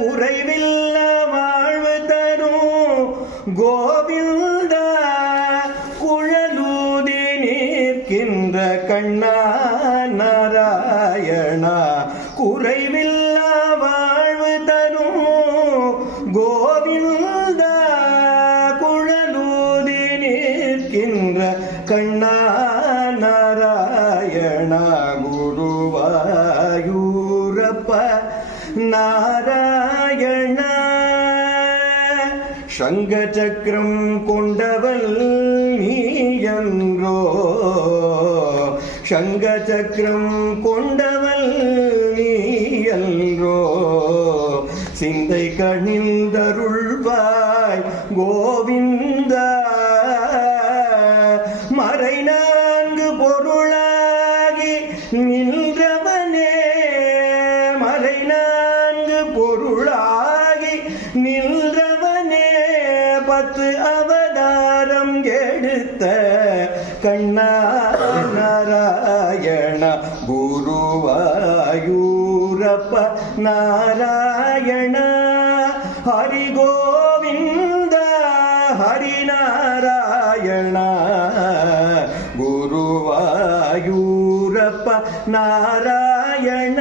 குறைவில்ல வாழ்வு தரும் கோவிந்த குழலூதி நிற்கின்ற கண்ணா நாராயணா குறைவில்ல வாழ்வு தரும் கோவிந்த குழலூதி நிற்கின்ற கண்ணா நாராயணா குருவாயூரப்ப நாராயண சங்க சக்கரம் கொண்டவள் நீ என்றோ சங்க சக்கரம் கொண்டவள் நீ என்றோ சிந்தை கணிந்தருள்வாய் கோவிந்தா மறை நான்கு பொருளாகி நின்றவனே மறை நான்கு பொருளாகி நின்றவனே 10 அவதாரம் எடுத்த கண்ணா நாராயண குருவாயூரப்ப நாராயண ஹரி கோவிந்த ஹரி நாராயண குருவாயூரப்ப நாராயண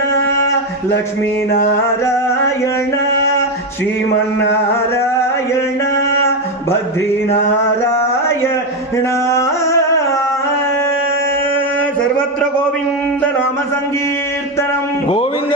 லக்ஷ்மி நாராயண ஸ்ரீமன்னாராயண பத்ரி நாராயண सर्वत्र गोविंद नाम संकीर्तनम गोविंद